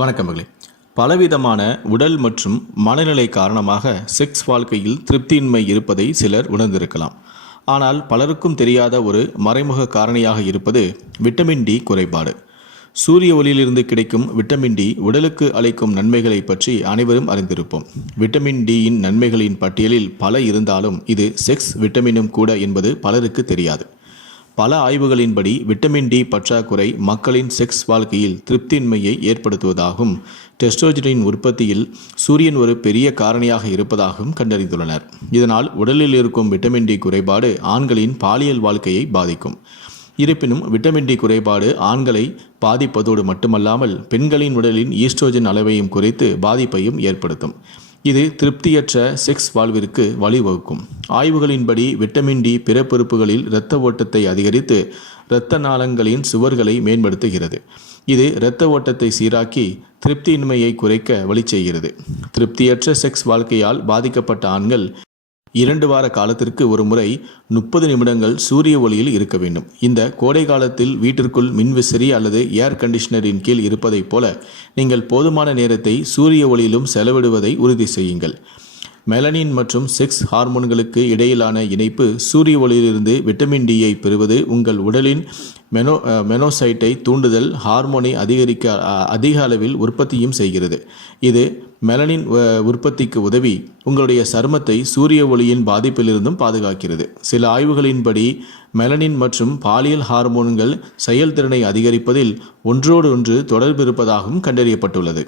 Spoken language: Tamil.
வணக்கம் மகளே. பலவிதமான உடல் மற்றும் மனநிலை காரணமாக செக்ஸ் வாழ்க்கையில் திருப்தியின்மை இருப்பதை சிலர் உணர்ந்திருக்கலாம். ஆனால் பலருக்கும் தெரியாத ஒரு மறைமுக காரணியாக இருப்பது விட்டமின் டி குறைபாடு. சூரிய ஒளியிலிருந்து கிடைக்கும் விட்டமின் டி உடலுக்கு அளிக்கும் நன்மைகளை பற்றி அனைவரும் அறிந்திருப்போம். விட்டமின் டியின் நன்மைகளின் பட்டியலில் பல இருந்தாலும் இது செக்ஸ் விட்டமினும் கூட என்பது பலருக்கு தெரியாது. பல ஆய்வுகளின்படி விட்டமின் டி பற்றாக்குறை மக்களின் செக்ஸ் வாழ்க்கையில் திருப்தியின்மையை ஏற்படுத்துவதாகவும் டெஸ்டோஜனின் உற்பத்தியில் சூரியன் ஒரு பெரிய காரணியாக இருப்பதாகவும் கண்டறிந்துள்ளனர். இதனால் உடலில் இருக்கும் விட்டமின் டி குறைபாடு ஆண்களின் பாலியல் வாழ்க்கையை பாதிக்கும். இருப்பினும் விட்டமின் டி குறைபாடு ஆண்களை பாதிப்பதோடு மட்டுமல்லாமல் பெண்களின் உடலின் ஈஸ்ட்ரோஜன் அளவையும் குறைத்து பாதிப்பையும் ஏற்படுத்தும். இது திருப்தியற்ற செக்ஸ் வாழ்விற்கு வழிவகுக்கும். ஆய்வுகளின்படி விட்டமின் டி பிறப்புறுப்புகளில் இரத்த ஓட்டத்தை அதிகரித்து இரத்த நாளங்களின் சுவர்களை மேம்படுத்துகிறது. இது இரத்த ஓட்டத்தை சீராக்கி திருப்தியின்மையை குறைக்க வழி செய்கிறது திருப்தியற்ற செக்ஸ் வாழ்க்கையால் பாதிக்கப்பட்ட ஆண்கள் இரண்டு வார காலத்திற்கு ஒரு முறை முப்பது நிமிடங்கள் சூரிய ஒளியில் இருக்க வேண்டும். இந்த கோடை காலத்தில் வீட்டிற்குள் மின்விசிறி அல்லது ஏர் கண்டிஷனரின் கீழ் இருப்பதைப் போல நீங்கள் போதுமான நேரத்தை சூரிய ஒளியிலும் செலவிடுவதை உறுதி செய்யுங்கள். மெலனின் மற்றும் செக்ஸ் ஹார்மோன்களுக்கு இடையிலான இணைப்பு சூரிய ஒளியிலிருந்து விட்டமின் டியை பெறுவது உங்கள் உடலின் மெனோ மெனோசைட்டை தூண்டுதல் ஹார்மோனை அதிகரிக்க அதிக அளவில் உற்பத்தியும் செய்கிறது. இது மெலனின் உற்பத்திக்கு உதவி உங்களுடைய சருமத்தை சூரிய ஒளியின் பாதிப்பிலிருந்தும் பாதுகாக்கிறது. சில ஆய்வுகளின்படி மெலனின் மற்றும் பாலியல் ஹார்மோன்கள் செயல்திறனை அதிகரிப்பதில் ஒன்றோடு ஒன்று தொடர்பு இருப்பதாகவும் கண்டறியப்பட்டுள்ளது.